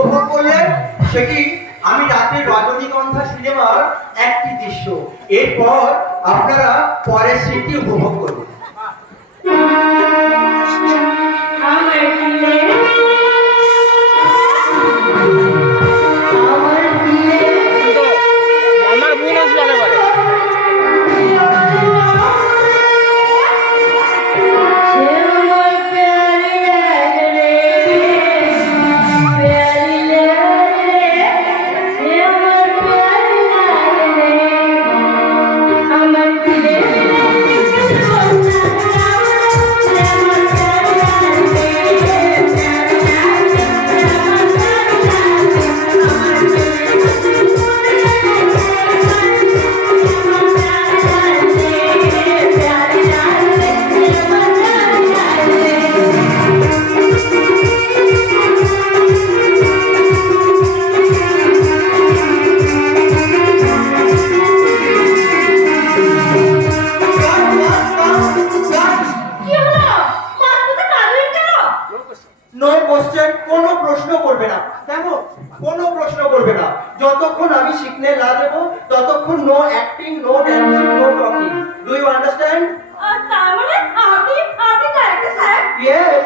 উপভোগ করলেন সেটি আমি রাতে রজনীগন্ধা সিনেমার একটি দৃশ্য। এরপর আপনারা পরের সিনটি উপভোগ করবেন। আমার বোন আসবে একেবারে। নো কোশ্চেন, কোনো প্রশ্ন করবে না। দেখো, কোনো প্রশ্ন করবে না। যতক্ষণ আমি সিগন্যাল না দেবো ততক্ষণ no acting, no dancing, no talking. Do you understand?